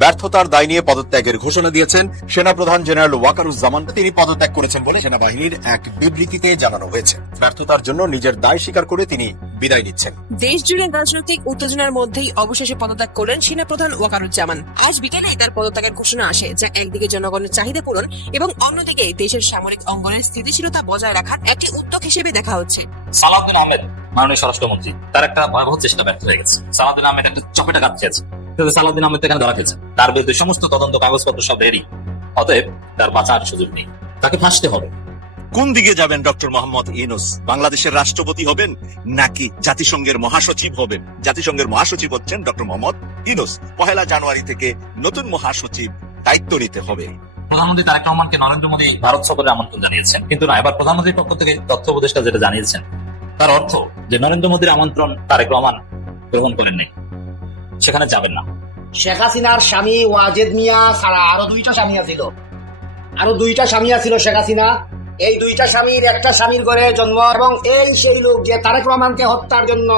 ব্যর্থতার দায় নিয়ে পদত্যাগের ঘোষণা দিয়েছেন সেনাপ্রধান জেনারেল ওয়াকারুজ্জামান। তিনি পদত্যাগ করেছেন বলে সেনাবাহিনীর এক বিবৃতিতে জানানো হয়েছে। ব্যর্থতার জন্য নিজের দায় স্বীকার করে তিনি বিদায় নিচ্ছেন। দেশ জুড়ে রাজনৈতিক উত্তেজনার মধ্যেই অবশেষে পদত্যাগ করলেন সেনাপ্রধান ওয়াকারুজ্জামান। আজ বিকেলে তার পদত্যাগের ঘোষণা আসে, যা একদিকে জনগণের চাহিদা পূরণ এবং অন্যদিকে দেশের সামরিক অঙ্গনের স্থিতিশীলতা বজায় রাখার একটি উদ্যোগ হিসেবে দেখা হচ্ছে। সালাউদ্দিন আহমেদ মাননীয় স্বরাষ্ট্রমন্ত্রী, তার একটা ভয়াবহ চেষ্টা ব্যর্থ হয়ে গেছে। সালাউদ্দিন আহমেদ একটা চপেটা কাজ চেয়েছে, সালাউদ্দিন আহমেদ এখানে ধরা খেয়েছে। তার বিরুদ্ধে সমস্ত তদন্ত কাগজপত্র সব রেডি, অতএব তার বাঁচার সুযোগ নেই, তাকে ফাঁসতে হবে। কোন দিকে যাবেন ডক্টর মোহাম্মদ ইউনূস? বাংলাদেশের রাষ্ট্রপতি হবেন নাকি জাতিসংঘের মহাসচিব হবেন? জাতিসংঘের মহাসচিব হচ্ছেন ডক্টর মোহাম্মদ ইউনূস। 1 জানুয়ারি থেকে নতুন মহাসচিব দায়িত্ব নিতে হবে। প্রধানমন্ত্রী তারেক রহমানকে নরেন্দ্র মোদী ভারত সফরের আমন্ত্রণ জানিয়েছেন, কিন্তু না, এবার প্রধানমন্ত্রীর পক্ষ থেকে তথ্য উপদেষ্টা যেটা জানিয়েছেন, তার অর্থ যে নরেন্দ্র মোদীর আমন্ত্রণ তারেক রহমান গ্রহণ করেননি, সেখানে যাবেন না। শেখ হাসিনার স্বামী ওয়াজেদ মিয়া ছাড়া আরো 2টা স্বামী আছিল শেখ হাসিনা। এই 2টা স্বামীর একটা স্বামীর ঘরে জন্ম, এবং এই সেই লোক যে তারেক রহমানকে হত্যার জন্য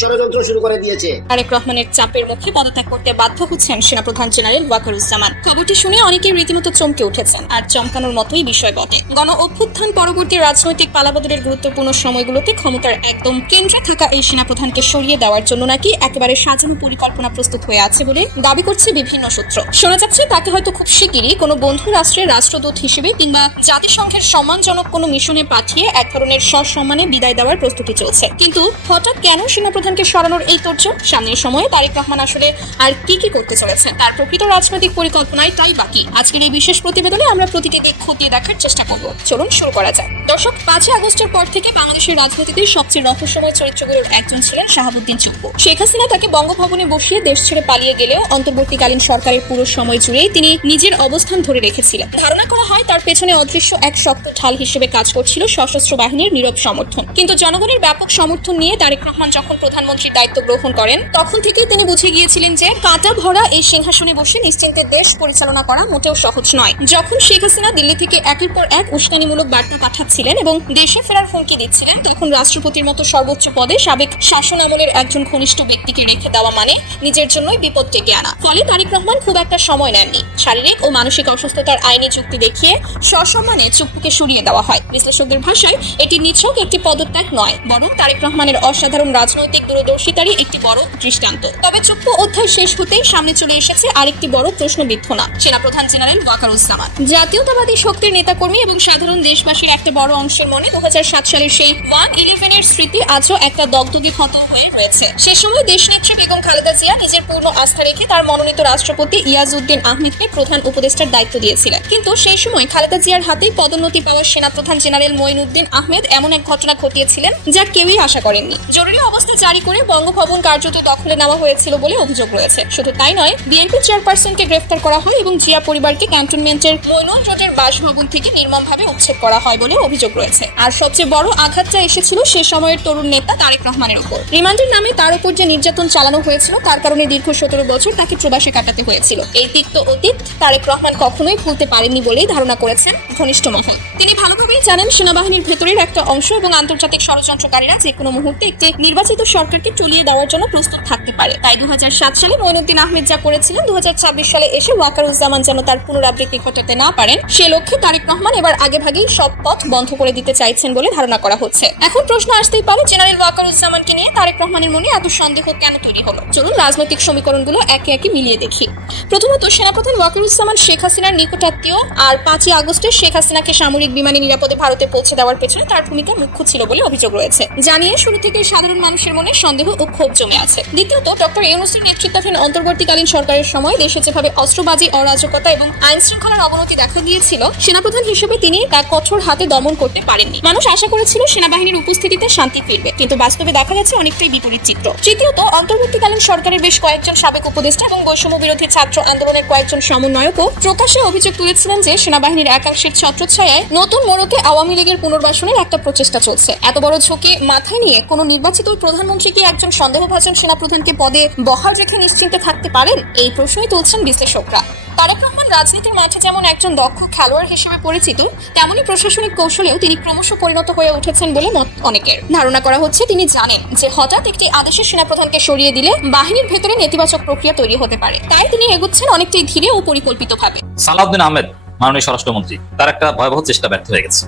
ষড়যন্ত্র শুরু করে দিয়েছে। তারেক রহমানের চাপের মুখে পদত্যাগ করতে বাধ্য হচ্ছেন সেনাপ্রধান জেনারেল ওয়াকারুজ্জামান। খবরটি শুনে অনেকেই রীতিমতো চমকে উঠেছেন, আর চমকানোর মতোই বিষয় বটে। গণ অভ্যুত্থান পরবর্তী রাজনৈতিক পালাবদলের গুরুত্বপূর্ণ সময়গুলোতে ক্ষমতার একদম কেন্দ্রে থাকা এই সেনাপ্রধানকে সরিয়ে দেওয়ার জন্য নাকি একেবারে সাজানো পরিকল্পনা প্রস্তুত হয়ে আছে বলে দাবি করছে বিভিন্ন সূত্র। শোনা যাচ্ছে তাকে হয়তো খুব শিগগিরই কোনো বন্ধু রাষ্ট্রের রাষ্ট্রদূত হিসেবে কিংবা জাতিসংঘের সম্মানজনক কোনো মিশনে পাঠিয়ে এক ধরনের সসম্মানে বিদায় দেওয়ার প্রস্তুতি চলছে। কিন্তু হঠাৎ কেন সেনাপ্রধানকে সরানোর এই তোড়জোড়? সামনের সময়ে তারেক রহমান আসলে আর কি করতে চলেছেন, তার প্রকৃত রাজনৈতিক পরিকল্পনায় তাই বাকি। আজকের এই বিশেষ প্রতিবেদনে আমরা প্রতিটি দিক খতিয়ে দেখার চেষ্টা করব। চলুন শুরু করা যাক। দর্শক, 5 আগস্টের পর থেকে বাংলাদেশের রাজনীতিতে সবচেয়ে রহস্যময় চরিত্রগুলোর একজন ছিলেন শাহাবুদ্দিন চুপ্পু। শেখ হাসিনা তাকে বঙ্গভবনে বসিয়ে দেশ ছেড়ে পালিয়ে গেলেও অন্তর্বর্তীকালীন সরকারের পুরো সময় জুড়েই তিনি নিজের অবস্থান ধরে রেখেছিলেন। ধারণা করা হয় তার পেছনে অদৃশ্য এক শক্ত ঢাল হিসেবে কাজ করছিল সশস্ত্র বাহিনীর নীরব সমর্থন। কিন্তু জনগণের ব্যাপক সমর্থন নিয়ে তারেক রহমান যখন প্রধানমন্ত্রীর দায়িত্ব গ্রহণ করেন, তখন থেকেই তিনি বুঝে গিয়েছিলেন যে কাঁটা ভরা এই সিংহাসনে বসে নিশ্চিন্তে দেশ পরিচালনা করা মোটেও সহজ নয়। যখন শেখ হাসিনা দিল্লি থেকে একের পর এক উস্কানিমূলক বার্তা পাঠাচ্ছিলেন এবং দেশে ফেরার হুমকি দিচ্ছিলেন, তখন রাষ্ট্রপতির মতো সর্বোচ্চ পদে সাবেক শাসন আমলের একজন ঘনিষ্ঠ ব্যক্তিকে রেখে দেওয়া মানে নিজের জন্যই বিপদ ডেকে আনা। ফলে তারেক রহমান খুব একটা সময় নেননি। শারীরিক ও মানসিক অসুস্থতার আইনি যুক্তি দেখিয়ে সসম্মানে চুপ্পুকে সরিয়ে দেওয়া হয়। বিশ্লেষকদের ভাষায় এটি নিছক একটি পদত্যাগ নয়, বরং তারেক রহমানের অসাধারণ রাজনৈতিক দূরদর্শিতারই একটি বড় দৃষ্টান্ত। তবে চুপ্পু অধ্যায় শেষ হতেই সামনে চলে এসেছে আরেকটি বড় প্রশ্নবিদ্ধ না, সেনাপ্রধান জেনারেল ওয়াকারুজ্জামান। জাতীয়তাবাদী শক্তির নেতাকর্মী এবং সাধারণ দেশবাসীর একটা বড় অংশের মনে 2007 সালের সেই 1/11 এর স্মৃতি আজও একটা দগদগে ক্ষত হয়ে রয়েছে। সে সময় দেশনেত্রী বেগম খালেদা জিয়া নিজের পূর্ণ আস্থা রেখে তার মনোনীত রাষ্ট্রপতি ইয়াজউদ্দিন আহমেদকে প্রধান উপদেষ্টার দায়িত্ব দিয়েছিলেন। কিন্তু সেই সময় খালেদা জিয়ার হাতেই পদোন্নতি পাওয়া সেনাপ্রধান জেনারেল মঈনুদ্দিন আহমেদ এমন এক ঘটনা ঘটিয়েছিলেন যা কেউই আশা করেননি। জরুরি অবস্থা জারি করে বঙ্গভবন কার্যত দখলে নেওয়া হয়েছিল বলে অভিযোগ রয়েছে। শুধু তাই নয়, বিএনপি চেয়ারপারসনকে গ্রেফতার করা হয় এবং জিয়া পরিবারকে ক্যান্টনমেন্টের মইনুল রোডের বাসভবন থেকে নির্মমভাবে উচ্ছেদ করা হয় বলে অভিযোগ রয়েছে। আর সবচেয়ে বড় আঘাতটা এসেছিল সে সময়ের তরুণ নেতা তারেক রহমানের উপর। রিমান্ডের নামে তার উপর যে নির্যাতন চালানো হয়েছিল, তার কারণে দীর্ঘ 17 বছর তাকে প্রবাসে কাটাতে হয়েছিল। এই তিক্ত অতীত তারেক রহমান কখনোই ভুলতে পারেননি বলেই ধারণা করেছেন ঘনিষ্ঠ মহল। তিনি ভালোভাবেই জানেন সেনাবাহিনীর ভেতরের একটা অংশ এবং আন্তর্জাতিক ষড়যন্ত্রকারীরা যে কোনো মুহূর্তে একটি নির্বাচিত সরকারকে টুলিয়ে দেওয়ার জন্য প্রস্তুত থাকতে পারে। তাই 2007 সালে মঈনুদ্দিন আহমেদ যা করেছিলেন, 2026 সালে এসে ওয়াকারুজ্জামান যেন তার পুনরাবৃত্তি ঘটাতে না পারেন, সে লক্ষ্যে তারেক রহমান এবার আগেভাগেই সব পথ বন্ধ করে দিতে চাইছেন বলে ধারণা করা হচ্ছে। এখন প্রশ্ন আসতেই পারে, জেনারেল ওয়াকারুজ্জামানকে নিয়ে তারেক রহমানের মনে এত সন্দেহ কেন তৈরি হলো? চলুন রাজনৈতিক সমীকরণগুলো একে একে মিলিয়ে দেখি। প্রথমত, সেনাপ্রধান ওয়াকারুজ্জামান শেখ হাসিনার নিকটাত্মীয়, আর 5 আগস্টে শেখ হাসিনাকে সামরিক বিমানে নিরাপদে ভারতে পৌঁছে দেওয়ার পেছনে তার ভূমিকা মুখ্য ছিল বলে অভিযোগ রয়েছে, জানিয়ে শুরু থেকে সাধারণ মানুষের মনে সন্দেহ ও ক্ষোভ জমে আছে। দ্বিতীয়ত, ডক্টর ইউনূসের নেতৃত্বাধীন অন্তর্বর্তীকালীন সরকারের সময় দেশে যেভাবে অস্ত্রবাজি, অরাজকতা এবং আইন শৃঙ্খলার অবনতি দেখা গিয়েছিল, সেনাপ্রধান হিসেবে তিনি তা কঠোর হাতে দমন করতে পারেননি। মানুষ আশা করেছিল সেনাবাহিনীর উপস্থিতিতে শান্তি ফিরবে, কিন্তু বাস্তবে দেখা যাচ্ছে অনেকটাই বিপরীত চিত্র। তৃতীয়ত, অন্তর্বর্তীকালীন সরকারের বেশ কয়েকজন সাবেক উপদেষ্টা এবং বৈষম্য বিরোধী ছাত্র আন্দোলনের কয়েকজন সমন্বয়কও প্রকাশ্যে অভিযোগ তুলেছিলেন যে সেনাবাহিনীর একাংশের ছত্রছায়ায় নতুন মোড়কে আওয়ামী লীগের পুনর্বাসনের একটা প্রচেষ্টা চলছে। এত বড় ঝুঁকি মাথায় নিয়ে কোনো নির্বাচিত প্রধানমন্ত্রী কি একজন সন্দেহভাজন সেনাপ্রধানকে পদে বহাল রেখে নিশ্চিন্তে থাকতে পারেন? এই প্রশ্নই তুলছেন বিশ্লেষকরা। তারেক রহমান রাজনীতির মাঠে যেমন একজন দক্ষ খেলোয়াড় হিসেবে পরিচিত, তেমনি প্রশাসনিক কৌশলেও তিনি ক্রমশ পরিণত হয়ে উঠেছেন বলে মত অনেকের। ধারণা করা হচ্ছে তিনি জানেন যে হঠাৎ একটি আদেশে সেনাপ্রধানকে সরিয়ে দিলে বাহিনীর ভেতরে নেতিবাচক প্রক্রিয়া তৈরি হতে পারে, তাই তিনি এগুচ্ছেন অনেকটাই ধীরে ও পরিকল্পিতভাবে। সালাউদ্দিন আহমেদ মাননীয় স্বরাষ্ট্রমন্ত্রী, তার একটা ভয়াবহ চেষ্টা ব্যর্থ হয়ে গেছে।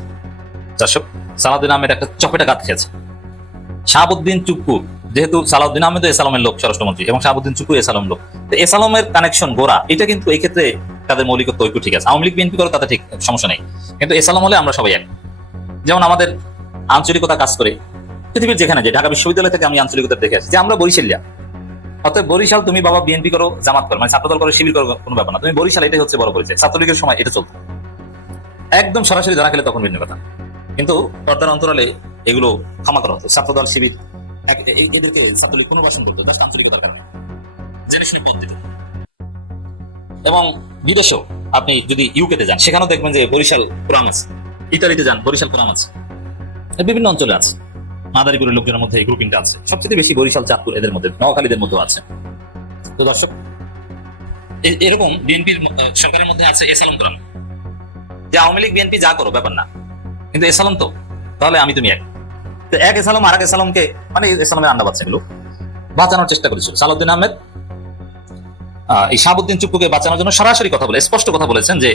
দর্শক, সালাউদ্দিন আহমেদ একটা চপেটা ঘাত খেয়েছে। শাহাবুদ্দিন চুপ্পু, যেহেতু সালাউদ্দিন আহমেদ এসালামের লোক স্বরাষ্ট্রমন্ত্রী এবং শাহাবুদ্দিন চুপ্পু এসালাম লোক, তো এসালামের কানেকশন গোড়া, এটা কিন্তু এই ক্ষেত্রে তাদের মৌলিকত্ব ঐক্য ঠিক আছে। আওয়ামী লীগ বিএনপি করে তাতে ঠিক সমস্যা নেই, কিন্তু এসালাম হলে আমরা সবাই এক। যেমন আমাদের আঞ্চলিকতা কাজ করে পৃথিবীর যেখানে, যে ঢাকা বিশ্ববিদ্যালয় থেকে আমি আঞ্চলিকতা দেখে আসছি, যে আমরা বরিশালিয়া, অর্থাৎ বরিশাল তুমি বাবা বিএনপি করো, জামাত করো, মানে ছাত্রদল করো, শিবির করো, কোনো ব্যাপার না, তুমি বরিশাল, এটাই হচ্ছে বড় পরিচয়। ছাত্রলীগের সময় এটা চলতো, একদম সরাসরি ধরা খেলে তখন ভিন্ন কথা, কিন্তু পর্দার অন্তরালে এগুলো ক্ষমা করা হতো। ছাত্রদল শিবির এদেরকে ছাত্রলীগ পুনর্বাসন করতো জাস্ট আঞ্চলিকতার কারণে, জেনে শুনে পদ দিত। এবং বিদেশেও আপনি যদি ইউকেতে যান, সেখানেও দেখবেন যে বরিশাল কোরআন আছে। ইতালিতে যান, বরিশাল কোরআন আছে। বিভিন্ন অঞ্চলে আছে। মাদারীপুরের লোকজনের মধ্যে এই গ্রুপিংটা আছে। সবচেয়ে বেশি বরিশাল, চাঁদপুর, এদের মধ্যে, নোয়াখালীদের মধ্যেও আছে। তো দর্শক, এরকম বিএনপির সরকারের মধ্যে আছে এসালাম কোরআন, যে আওয়ামী লীগ বিএনপি যা করো ব্যাপার না, কিন্তু এসালাম তো, তাহলে আমি তুমি এক। তো এক এসালাম আর এক এসালামকে, মানে এসালামের আন্ডা বাচ্চাগুলো বাঁচানোর চেষ্টা করেছিল সালাউদ্দিন আহমেদ। এই শাহাবুদ্দিন চুপ্পুকে বাঁচানোর জন্য সরাসরি কথা বলে, স্পষ্ট কথা বলেছেন যে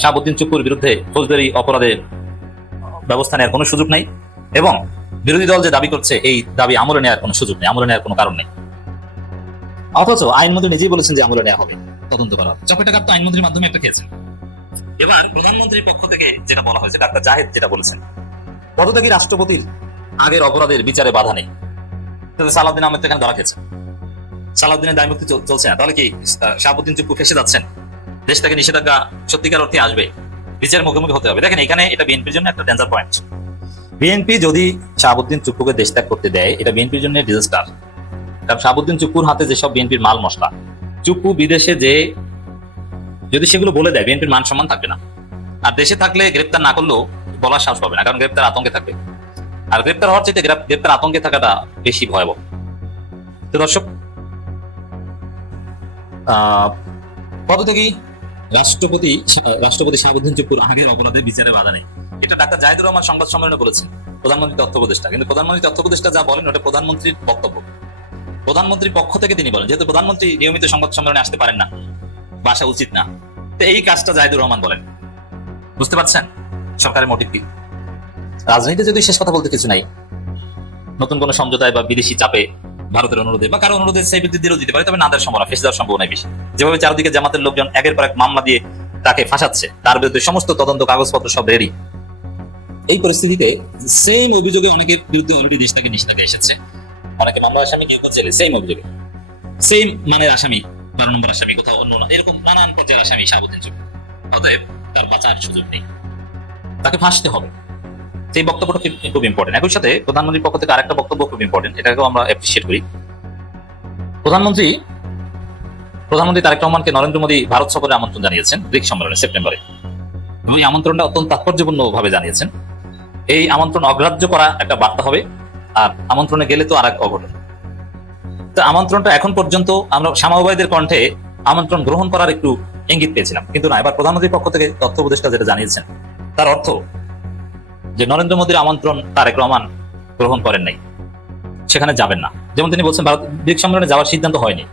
শাহাবুদ্দিন চুপ্পুর বিরুদ্ধে ফৌজদারি অপরাধের ব্যবস্থা নেওয়ার কোনো সুযোগ নেই, এবং বিরোধী দল যে দাবি করছে এই দাবি আমলে নেওয়ার কোনো সুযোগ নেই, আমলে নেওয়ার কোনো কারণ নেই। অথচ আইনমন্ত্রী নিজেই বলেছেন যে আমলে নেওয়া হবে, তদন্ত করা হবে। চপেটা কাপ তো আইনমন্ত্রীর মাধ্যমে একটা খেয়েছেন। এবার প্রধানমন্ত্রীর পক্ষ থেকে যেটা বলা হয়েছে, ডাক্তার জাহেদ যেটা বলেছেন, পদত্যাগী রাষ্ট্রপতির আগের অপরাধের বিচারে বাধা নেই। সালাউদ্দিন আহমেদ এখানে ধরা খেয়েছেন, সালাউদ্দিনের দায়মুক্তি চলছে না, তাহলে কি শাহাবুদ্দিন চুপ্পু ফেসে যাচ্ছেন? দেশ থেকে নিষেধাজ্ঞা সত্যিকার অর্থে আসবে, বিচারের মুখোমুখি হতে হবে। দেখেন, এখানে এটা বিএনপির জন্য একটা ডেঞ্জার পয়েন্ট। বিএনপি যদি শাহাবুদ্দিন চুপ্পুকে দেশ ত্যাগ করতে দেয়, এটা বিএনপির জন্য ডিজাস্টার। কারণ শাহাবুদ্দিন চুপ্পুর হাতে যেসব বিএনপির মাল মশলা, চুপ্পু বিদেশে যে যদি সেগুলো বলে দেয়, বিএনপির মান সম্মান থাকবে না। আর দেশে থাকলে গ্রেপ্তার না করলেও বলার সাহস পাবে না, কারণ গ্রেপ্তার আতঙ্কে থাকবে। আর গ্রেপ্তার হওয়ার চাইতে গ্রেপ্তার আতঙ্কে থাকাটা বেশি ভয়াবহ। তো দর্শক, পদত্যাগী রাষ্ট্রপতি শাহাবুদ্দিন চুপ্পুর আগের অপরাধের বিচারে বাধা নেই, এটা ডাক্তার জাহিদুর রহমান সংবাদ সম্মেলনে বলেছেন, প্রধানমন্ত্রী তথ্য উপদেষ্টা। কিন্তু প্রধানমন্ত্রী তথ্য উপদেষ্টা যা বলেন ওটা প্রধানমন্ত্রীর বক্তব্য, প্রধানমন্ত্রীর পক্ষ থেকে তিনি বলেন, যেহেতু প্রধানমন্ত্রী নিয়মিত সংবাদ সম্মেলনে আসতে পারেন না বা আসা উচিত না, তো এই কাজটা জাহিদুর রহমান বলেন। বুঝতে পারছেন সরকারের মোটিভ কি? রাজনীতিতে যদি শেষ কথা বলতে কিছু নাই, নতুন কোন সমঝোতায় বা বিদেশি চাপে, ভারতের অনুরোধে বা কারো অনুরোধে সেই বিদ্যুৎ দিলেও দিতে পারে, তবে না দেওয়ার সম্ভাবনা, ফেসে দেওয়ার সম্ভাবনা বেশি। যেভাবে চারদিকে জামাতের লোকজন একের পর এক মামলা দিয়ে তাকে ফাঁসাচ্ছে, তার বিরুদ্ধে সমস্ত তদন্ত কাগজপত্র সব রেডি। এই পরিস্থিতিতে সেম অভিযোগে অনেকের বিরুদ্ধে অলরেডি দেশ থেকে নিষেধাজ্ঞা এসেছে, অনেকে মামলা আসামি, কেউ জেলে, সেম অভিযোগে, সেম মানের আসামি, 12 নম্বর আসামি, কোথাও অন্য, এরকম নানান পর্যায়ের আসামি শাহাবুদ্দিন চুপ্পু। অতএব তার বাঁচার সুযোগ নেই, তাকে ফাঁসতে হবে। সেই বক্তব্যটা খুব ইম্পর্টেন্ট। একই সাথে প্রধানমন্ত্রীর পক্ষ থেকে আরেকটা বক্তব্য খুব ইম্পর্টেন্ট, এটাকেও আমরা অ্যাপ্রিসিয়েট করি। প্রধানমন্ত্রী তারেক রহমানকে নরেন্দ্র মোদী ভারত সফরে আমন্ত্রণ জানিয়েছেন ব্রিক্স সম্মেলনে সেপ্টেম্বরে। এই আমন্ত্রণটা অত্যন্ত তাৎপর্যপূর্ণ ভাবে জানিয়েছেন। এই আমন্ত্রণ অগ্রাহ্য করা একটা বার্তা হবে, আর আমন্ত্রণে গেলে তো আর এক অঘটন। তো আমন্ত্রণটা এখন পর্যন্ত আমরা শ্যামাবাইদের কণ্ঠে আমন্ত্রণ গ্রহণ করার একটু ইঙ্গিত পেয়েছিলাম, কিন্তু না, এবার প্রধানমন্ত্রীর পক্ষ থেকে তথ্য উপদেষ্টা যেটা জানিয়েছেন, তার অর্থ যে নরেন্দ্র মোদীর আমন্ত্রণ তারেক রহমান গ্রহণ করেন নাই, সেখানে যাবেন না। যেমন তিনি বলছেন ভারত ব্রিক্স সম্মেলনে যাওয়ার সিদ্ধান্ত হয়নি,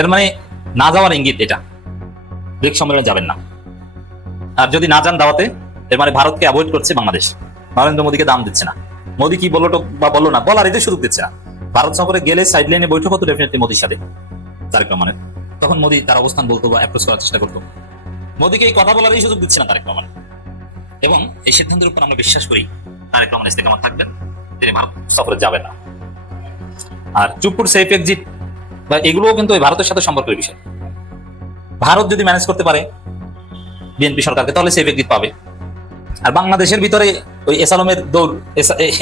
এর মানে না যাওয়ার ইঙ্গিত এটা, ব্রিক্স সম্মেলনে যাবেন না। আর যদি না যান দাওয়াতে, এর মানে ভারতকে অ্যাভয়েড করছে বাংলাদেশ, নরেন্দ্র মোদীকে দাম দিচ্ছে না। মোদী কি বললো বা বললো না, বলার এদের সুযোগ দিচ্ছে না। ভারত সফরে গেলে সাইড লাইনে বৈঠক হতো ডেফিনেটলি মোদীর সাথে, তারেক রহমানের, তখন মোদী তার অবস্থান বলতো বা অ্যাপ্রোচ করার চেষ্টা করতো। মোদীকে এই কথা বলারই সুযোগ দিচ্ছে না তারেক রহমান, এবং এই সিদ্ধান্তের উপর আমরা বিশ্বাস করি তারেক রহমান ইস্তেকামাত থাকবেন, তিনি ভারত সফরে যাবেন না। আর চুপ্পুর সেফ এক্সিট বা এগুলোও কিন্তু ভারতের সাথে সম্পর্কের বিষয়। ভারত যদি ম্যানেজ করতে পারে বিএনপি সরকারকে, তাহলে সেফ এক্সিট পাবে। আর বাংলাদেশের ভিতরে ওই এসালামের দৌড়,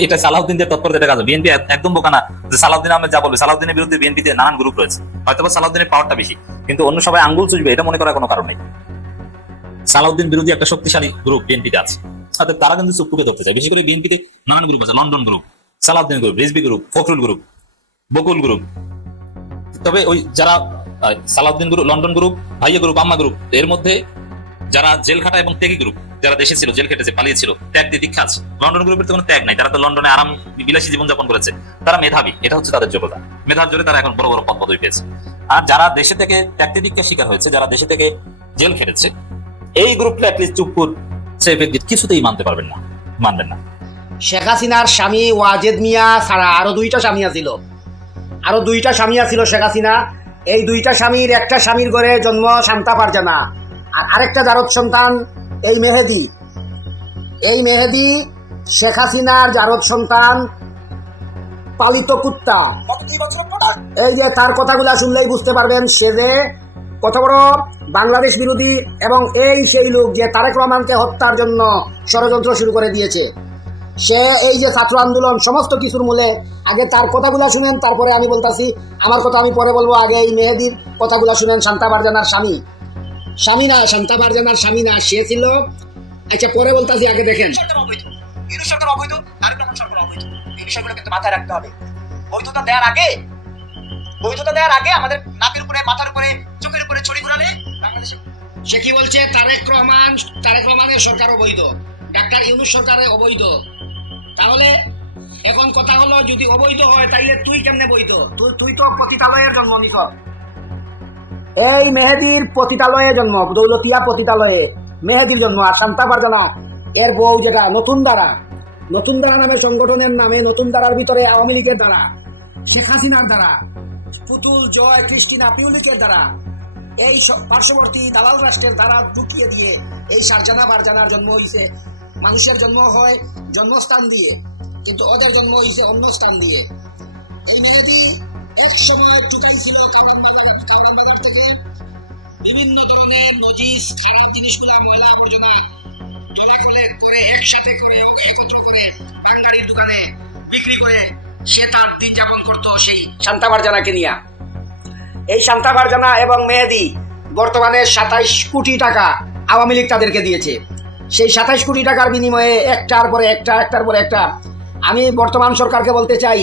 এটা সালাউদ্দিনদের তৎপরতা কাজ। বিএনপি একদম বোকা না যে সালাউদ্দিন আহমেদ যা বলবে, সালাউদ্দিনের বিরুদ্ধে বিএনপিতে নানান গ্রুপ রয়েছে, হয়তো সালাউদ্দিনের পাওয়ারটা বেশি, কিন্তু অন্য সবাই আঙ্গুল চুষবে এটা মনে করার কোনো কারণ নেই। সালাউদ্দিন বিরোধী একটা শক্তিশালী গ্রুপ বিএনপিতে আছে, তারা কিন্তু চুপ্পুকে ধরতে চায়। বেশি করে বিএনপিতে নানান গ্রুপ আছে, London group, Salahuddin group, Rizvi group, Fakhrul group, Bakul group. তবে ওই যারা সালাউদ্দিন গ্রুপ, লন্ডন গ্রুপ, ভাইয়া গ্রুপ, আম্মা গ্রুপ, এর মধ্যে যারা জেল খাটা এবং ত্যাগী গ্রুপ, যারা দেশে ছিল, জেল খেটেছে, পালিয়েছিল, ত্যাগ দিয়ে দীক্ষা আছে। লন্ডন গ্রুপের তো কোনো ত্যাগ নাই, তারা তো লন্ডনে আরাম বিলাসী জীবনযাপন করেছে, তারা মেধাবী, এটা হচ্ছে তাদের যোগ্যতা। মেধার জোরে তারা এখন বড় বড় পদ পদবি পেয়েছে। আর যারা দেশে থেকে ত্যাগ দিয়ে দীক্ষা শিকার হয়েছে, যারা দেশে থেকে জেল খেটেছে, এই গ্রুপটা অ্যাটলিস্ট চুপ্পুর কিছুতেই মানতে পারবেন না, মানবেন না। শেখ হাসিনার স্বামী ওয়াজেদ মিয়া ছাড়া আরো দুইটা স্বামী আছিল শেখ হাসিনা। এই দুইটা স্বামীর একটা স্বামীর ঘরে জন্ম শান্তা ফারজানা, আর আরেকটা জারদ সন্তান এই মেহেদি শেখ হাসিনার জারদ সন্তান, পালিত কুত্তা। এই যে তার কথাগুলা শুনলেই বুঝতে পারবেন সে যে কত বড় বাংলাদেশ বিরোধী, এবং এই সেই লোক যে তারেক রহমানকে হত্যার জন্য ষড়যন্ত্র শুরু করে দিয়েছে। সে এই যে ছাত্র আন্দোলন সমস্ত কিছুর মূলে, আগে তার কথাগুলা শুনেন, তারপরে আমি বলতাছি। আমার কথা আমি পরে বলবো, আগে এই মেহেদির কথাগুলা শুনেন। শান্তা ফারজানার স্বামী না, শান্তা ফারজানার স্বামী না, সে ছিল। আচ্ছা পরে বলতাছি, আগে দেখেন। সরকার অবৈধ, তারেক রহমান সরকার অবৈধ, এই বিষয়গুলো কিন্তু মাথায় রাখতে হবে। বৈধতা দেওয়ার আগে আমাদের নাকের উপরে, মাথার উপরে, চোখের উপরে ছড়ি ঘুরালে বাংলাদেশে। সে কি বলছে? তারেক রহমানের সরকার অবৈধ, ডাক্তার ইউনূস সরকারের অবৈধ। তাহলে এখন কথা হলো, যদি অবৈধ হয় তাইলে তুই কেমনে বৈধ? তুই তো পতিতালয়ের জন্ম নিছ। এই মেহেদির পতিতালয়ে জন্ম, দৌলতিয়া পতিতালয়ে মেহেদির জন্ম। আর শান্তা ফারজানা এর বউ, যেটা নতুন ধারা নামে সংগঠনের নামে, নতুন ধারার ভিতরে আওয়ামী লীগের দ্বারা, শেখ হাসিনার দ্বারা, পুতুল, জয়, ক্রিস্টিনা, পিউলিকের দ্বারা, এই পার্শ্ববর্তী দালাল রাষ্ট্রের দ্বারা ঢুকিয়ে দিয়ে এই শারজানা ফারজানার জন্ম হয়েছে। মানুষের জন্ম হয় জন্মস্থান দিয়ে, কিন্তু ওদের জন্ম হয়েছে অন্য স্থান দিয়ে। এই মেহেদি এক সময় টুকাই ছিল কানাম বাজার থেকে বিভিন্ন ধরনের নজিস, খারাপ জিনিসগুলা, ময়লা আবর্জনা করে একসাথে করে একত্র করে বাঙালির দোকানে বিক্রি করে সে তার দিন যাপন করতো সেই শান্তা ফারজানাকে নিয়ে। এই শান্তা ফারজানা এবং মেহেদি বর্তমানে 27 কোটি টাকা আওয়ামী লীগ তাদেরকে দিয়েছে। সেই 27 কোটি টাকার বিনিময়ে একটার পরে একটা আমি বর্তমান সরকারকে বলতে চাই,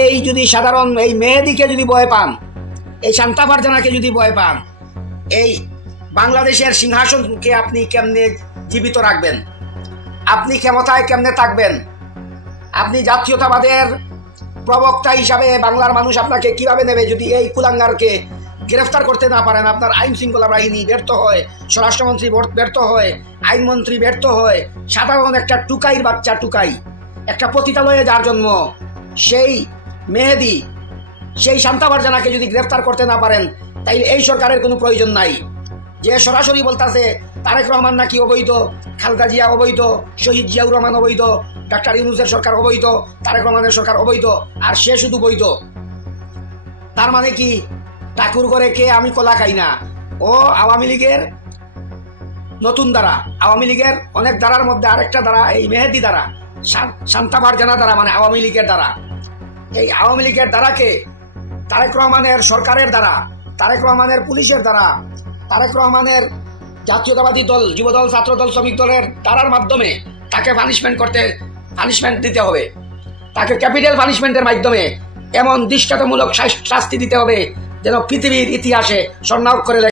এই যদি সাধারণ এই মেহেদিকে যদি ভয় পান, এই শান্তা ফারজানাকে যদি ভয় পান, এই বাংলাদেশের সিংহাসনকে আপনি কেমনে জীবিত রাখবেন? আপনি ক্ষমতায় কেমনে থাকবেন? আপনি জাতীয়তাবাদের প্রবক্তা হিসাবে বাংলার মানুষ আপনাকে কিভাবে নেবে যদি এই কুলাঙ্গারকে গ্রেফতার করতে না পারেন? আপনার আইন শৃঙ্খলা বাহিনী ব্যর্থ হয়, স্বরাষ্ট্রমন্ত্রী ব্যর্থ হয়, আইনমন্ত্রী ব্যর্থ হয়, সাধারণ একটা টুকাইর বাচ্চা, একটা পতিতালয়ে যার জন্ম, সেই মেহেদি, সেই শান্তা ফারজানাকে যদি গ্রেফতার করতে না পারেন, তাইলে এই সরকারের কোনো প্রয়োজন নাই। যে সরাসরি বলতাছে তারেক রহমান নাকি অবৈধ, খালেদা জিয়া অবৈধ, শহীদ জিয়াউর রহমান অবৈধ, ডাক্তার ইউনূসের সরকার অবৈধ, তারেক রহমানের সরকার অবৈধ, আর সে শুধু বৈধ। তার মানে কি? ঠাকুর ঘরে কে আমি কলা খাই না। ও আওয়ামী লীগের নতুন দ্বারা, আওয়ামী লীগের অনেক দ্বারার মধ্যে আরেকটা দ্বারা এই মেহেদি দ্বারা, শান্তা ফারজানা দ্বারা, মানে আওয়ামী লীগের দ্বারা। এই আওয়ামী লীগের দ্বারাকে তারেক রহমানের সরকারের দ্বারা, তারেক রহমানের পুলিশের দ্বারা, তারেক রহমানের জাতীয়তাবাদী দল, যুবদল, ছাত্রদল, শ্রমিক দলের দ্বারার মাধ্যমে তাকে পানিশমেন্ট দিতে হবে। তাকে ক্যাপিটাল পানিশমেন্টের মাধ্যমে এমন দৃষ্টান্তমূলক শাস্তি দিতে হবে যেন পৃথিবীর ইতিহাসে স্বর্ণাক্ষরে